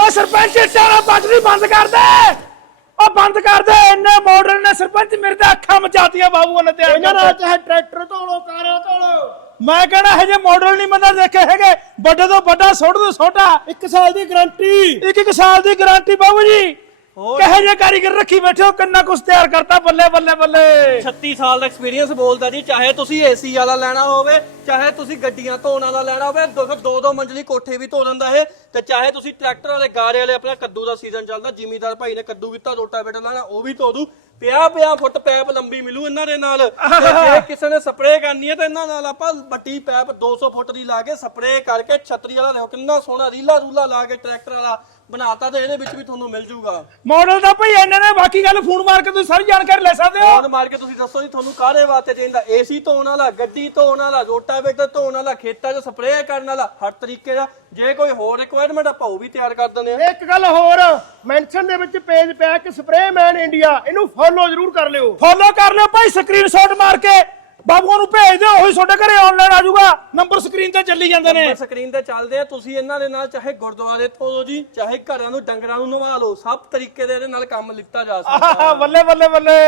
ਓ ਸਰਪੰਚ ਨਾਲ ਬਜਰੀ ਬੰਦ ਕਰ ਦੇ। ਓ ਬੰਦ ਕਰ ਦੇ ਇੰਨੇ ਮਾਡਲ ਨੇ ਸਰਪੰਚ ਮੇਰੇ ਤੇ ਅੱਖਾਂ ਮਚਾਤੀਆਂ ਬਾਬੂ ਨੇ ਤਿਆਰ ਇਹਨਾਂ। ਨਾਲ ਚਾਹੇ ਟਰੈਕਟਰ ਧੋਲੋ ਕਾਰਾਂ ਧੋਲੋ। ਮੈਂ ਕਹਿੰਦਾ ਹਜੇ ਮਾਡਲ ਨਹੀਂ ਬੰਦਾ ਦੇਖੇ ਹੈਗੇ? ਵੱਡੇ ਤੋਂ ਵੱਡਾ ਛੋਟੇ ਤੋਂ ਛੋਟਾ ਇੱਕ ਸਾਲ ਦੀ ਗਾਰੰਟੀ ਇੱਕ ਇੱਕ ਸਾਲ ਦੀ ਗਾਰੰਟੀ ਬਾਬੂ ਜੀ। ਕਹੇ ਜੇ ਕਾਰੀਗਰ ਰੱਖੀ ਬੈਠੇ ਹੋ? ਕਿੰਨਾ ਕੁਛ ਤਿਆਰ ਕਰਤਾ? ਬੱਲੇ ਬੱਲੇ ਬੱਲੇ। 36 ਸਾਲ ਦਾ ਐਕਸਪੀਰੀਅੰਸ ਬੋਲਦਾ ਜੀ ਚਾਹੇ ਤੁਸੀਂ ਏਸੀ ਵਾਲਾ ਲੈਣਾ ਹੋਵੇ ਚਾਹੇ ਤੁਸੀਂ ਗੱਡੀਆਂ ਧੋਣ ਵਾਲਾ ਲੈਣਾ ਹੋਵੇ ਦੋ ਦੋ ਦੋ ਮੰਜ਼ਲੀ ਕੋਠੇ ਵੀ ਧੋ ਦਿੰਦਾ ਇਹ ਤੇ ਚਾਹੇ ਤੁਸੀਂ ਟਰੈਕਟਰ ਵਾਲੇ ਗਾਰੇ ਵਾਲੇ ਆਪਣਾ ਕੱਦੂ ਦਾ ਸੀਜ਼ਨ ਚੱਲਦਾ ਜ਼ਿਮੀਦਾਰ ਭਾਈ ਨੇ ਕੱਦੂ ਕੀਤਾ ਰੋਟਾਵੇਟਰ ਲੈਣਾ ਉਹ ਵੀ ਧੋ ਦੂ। ਪਿਆ ਪਿਆ ਫੁੱਟ ਪੈਪ ਲੰਬੀ ਮਿਲੂ ਇਹਨਾਂ ਦੇ ਨਾਲ। ਤੇ ਜੇ ਕਿਸੇ ਨੇ ਸਪਰੇਅ ਕਰਨੀ ਹੈ ਤਾਂ ਇਹਨਾਂ ਨਾਲ ਆਪਾਂ ਬੱਟੀ ਪੈਪ 200 ਫੁੱਟ ਦੀ ਲਾ ਕੇ ਸਪਰੇਅ ਕਰਕੇ ਛਤਰੀ ਵਾਲਾ ਦੇਖੋ ਕਿੰਨਾ ਸੋਹਣਾ ਰੀਲਾ ਰੂਲਾ ਲਾ ਕੇ ਟਰੈਕਟਰ ਵਾਲਾ ਬਣਾਤਾ ਤੇ ਇਹਦੇ ਵਿੱਚ ਵੀ ਤੁਹਾਨੂੰ ਮਿਲ ਜੂਗਾ। ਮਾਡਲ ਦਾ ਭਈ ਇੰਨੇ ਨੇ ਬਾਕੀ ਗੱਲ ਫੋਨ ਮਾਰ ਕੇ ਤੁਸੀਂ ਸਾਰੀ ਜਾਣਕਾਰੀ ਲੈ ਸਕਦੇ ਹੋ। ਫੋਨ ਮਾਰ ਕੇ ਤੁਸੀਂ ਦੱਸੋ ਜੀ ਤੁਹਾਨੂੰ ਕਾਹਦੇ ਵਾਸਤੇ ਚਾਹੀਦਾ? ਏਸੀ ਧੋਣ ਵਾਲਾ ਗੱਡੀ ਧੋਣ ਵਾਲਾ ਰੋਟਾਵੇਟਰ ਧੋਣ ਵਾਲਾ ਖੇਤਾਂ 'ਚ ਸਪਰੇਅ ਕਰਨ ਵਾਲਾ ਹਰ ਤਰੀਕੇ ਦਾ ਜੇ ਕੋਈ ਹੋਰ ਰਿਕੁਆਇਰਮੈਂਟ ਆਪਾਂ ਉਹ ਵੀ ਤਿਆਰ ਕਰ ਦਿੰਦੇ ਆ ਇੱਕ ਗੱਲ ਹੋਰ ਮੈਂਸ਼ਨ ਦੇ ਵਿੱਚ ਪੇਜ ਪਿਆ ਕਿ ਸਪਰੇਮੈਨ ਇੰਡੀਆ ਇਹਨੂੰ ਫੋਲੋ ਜ਼ਰੂਰ ਕਰ ਲਿਓ। ਫੋਲੋ ਕਰ ਲਿਓ ਭਾਈ ਸਕਰੀਨਸ਼ਾਟ ਮਾਰ ਕੇ ਬਾਬੂਆਂ ਨੂੰ ਭੇਜ ਦਿਓ ਉਹੀ ਤੁਹਾਡੇ ਘਰੇ ਆਨਲਾਈਨ ਆ ਜਾਊਗਾ। ਨੰਬਰ ਸਕਰੀਨ ਤੇ ਚੱਲੀ ਜਾਂਦੇ ਨੇ। ਸਕਰੀਨ ਤੇ ਚੱਲਦੇ ਆ ਤੁਸੀਂ ਇਹਨਾਂ ਦੇ ਨਾਲ ਚਾਹੇ ਗੁਰਦੁਆਰੇ ਧੋ ਲਓ ਜੀ ਚਾਹੇ ਘਰਾਂ ਨੂੰ ਡੰਗਰਾਂ ਨੂੰ ਨਵਾ ਲਓ ਸਭ ਤਰੀਕੇ ਦੇ ਇਹਦੇ ਨਾਲ ਕੰਮ ਲਿੱਤਾ ਜਾ ਸਕਦਾ। ਆਹਾ ਬੱਲੇ ਬੱਲੇ ਬੱਲੇ।